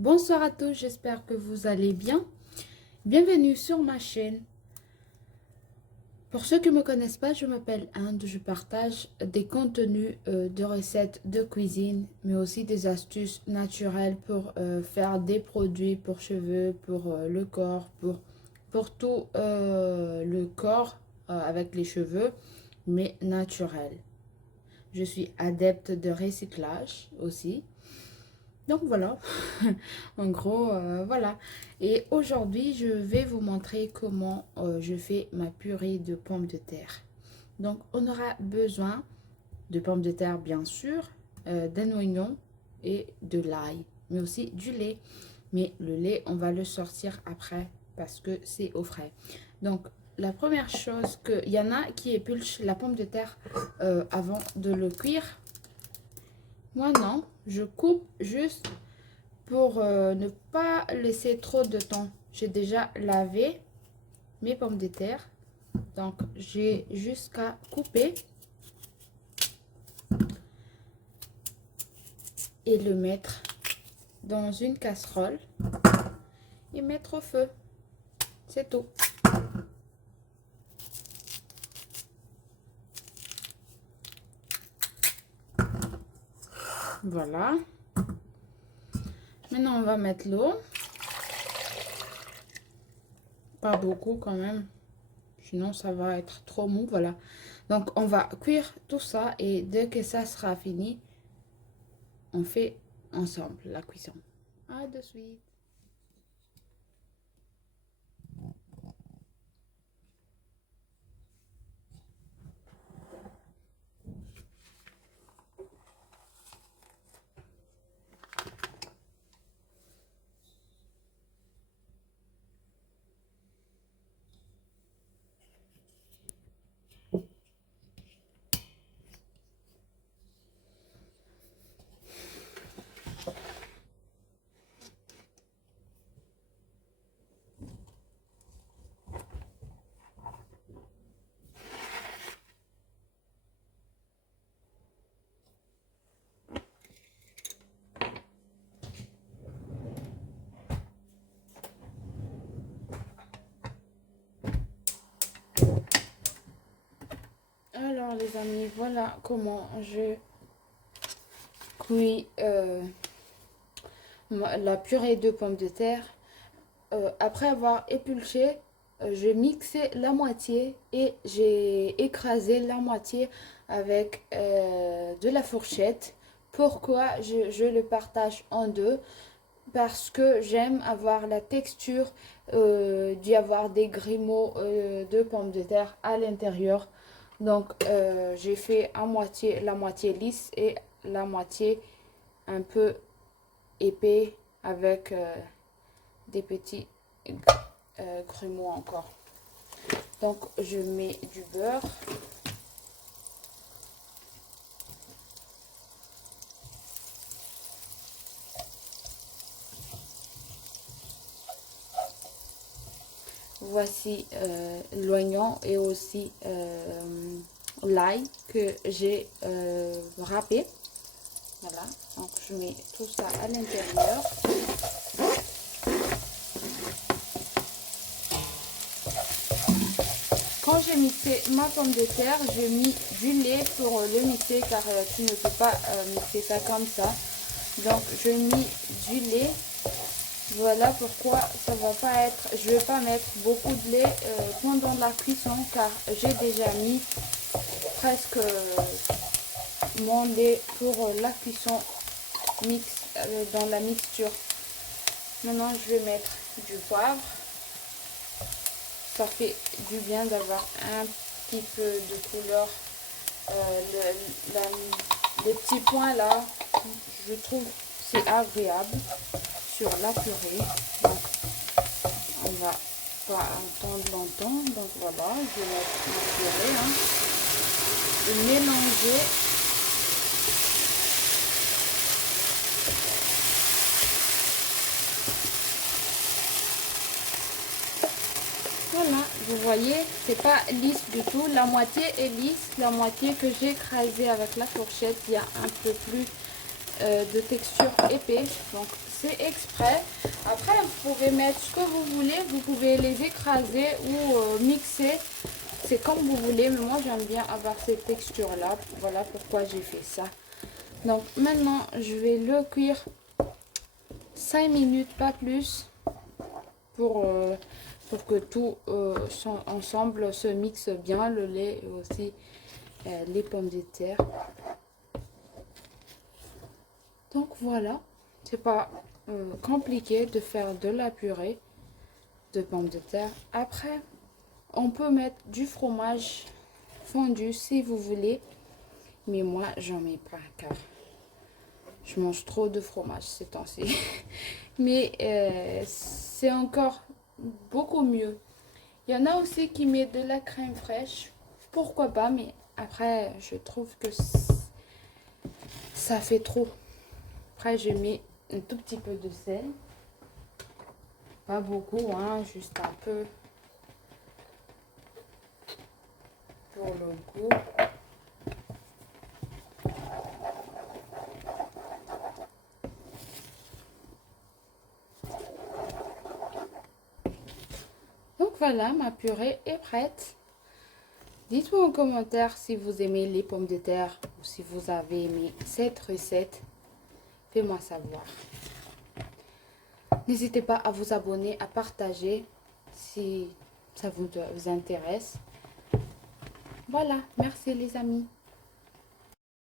Bonsoir à tous, j'espère que vous allez bien. Bienvenue sur ma chaîne. Pour ceux qui ne me connaissent pas, je m'appelle Inde. Je partage des contenus de recettes de cuisine, mais aussi des astuces naturelles pour faire des produits pour cheveux, pour le corps, pour tout le corps avec les cheveux, mais naturels. Je suis adepte de recyclage aussi. Donc voilà, en gros, voilà. Et aujourd'hui, je vais vous montrer comment je fais ma purée de pommes de terre. Donc, on aura besoin de pommes de terre, bien sûr, d'un oignon et de l'ail, mais aussi du lait. Mais le lait, on va le sortir après parce que c'est au frais. Donc, la première chose il y en a qui épulchent la pomme de terre avant de le cuire. Moi, non, je coupe juste pour ne pas laisser trop de temps. J'ai déjà lavé mes pommes de terre. Donc, j'ai jusqu'à couper et le mettre dans une casserole et mettre au feu. C'est tout. Voilà. Maintenant, on va mettre l'eau. Pas beaucoup quand même. Sinon, ça va être trop mou. Voilà. Donc, on va cuire tout ça et dès que ça sera fini, on fait ensemble la cuisson. À de suite. Alors les amis, voilà comment je cuis la purée de pommes de terre. Après avoir épulché, j'ai mixé la moitié et j'ai écrasé la moitié avec de la fourchette. Pourquoi je le partage en deux? Parce que j'aime avoir la texture d'y avoir des grumeaux de pommes de terre à l'intérieur. Donc j'ai fait à moitié la moitié lisse et la moitié un peu épais avec des petits grumeaux encore. Donc je mets du beurre. Voici l'oignon et aussi l'ail que j'ai râpé. Voilà, donc je mets tout ça à l'intérieur. Quand j'ai mixé ma pomme de terre, j'ai mis du lait pour le mixer car tu ne peux pas mixer ça comme ça. Donc je mis du lait. Voilà pourquoi ça va pas être, je vais pas mettre beaucoup de lait pendant la cuisson car j'ai déjà mis presque mon lait pour la cuisson dans la mixture. Maintenant je vais mettre du poivre. Ça fait du bien d'avoir un petit peu de couleur. Les petits points là, je trouve c'est agréable sur la purée. Donc on va pas attendre longtemps. Donc voilà, je vais mettre ma purée et mélanger. Voilà, vous voyez, c'est pas lisse du tout. La moitié est lisse, la moitié que j'ai écrasée avec la fourchette, il y a un peu plus de texture épais. Donc c'est exprès. Après vous pouvez mettre ce que vous voulez. Vous pouvez les écraser ou mixer. C'est comme vous voulez. Mais moi j'aime bien avoir cette texture là. Voilà pourquoi j'ai fait ça. Donc maintenant je vais le cuire 5 minutes, pas plus. Pour que tout ensemble se mixe bien, le lait et aussi les pommes de terre. Donc voilà, c'est pas compliqué de faire de la purée de pommes de terre. Après, on peut mettre du fromage fondu si vous voulez, mais moi j'en mets pas car je mange trop de fromage ces temps-ci. Mais c'est encore beaucoup mieux. Il y en a aussi qui mettent de la crème fraîche. Pourquoi pas, mais après, je trouve que ça fait trop. Après, je mets un tout petit peu de sel. Pas beaucoup, hein, juste un peu pour le goût. Donc voilà, ma purée est prête. Dites-moi en commentaire si vous aimez les pommes de terre ou si vous avez aimé cette recette. Faites-moi savoir. N'hésitez pas à vous abonner, à partager si ça vous intéresse. Voilà, merci les amis.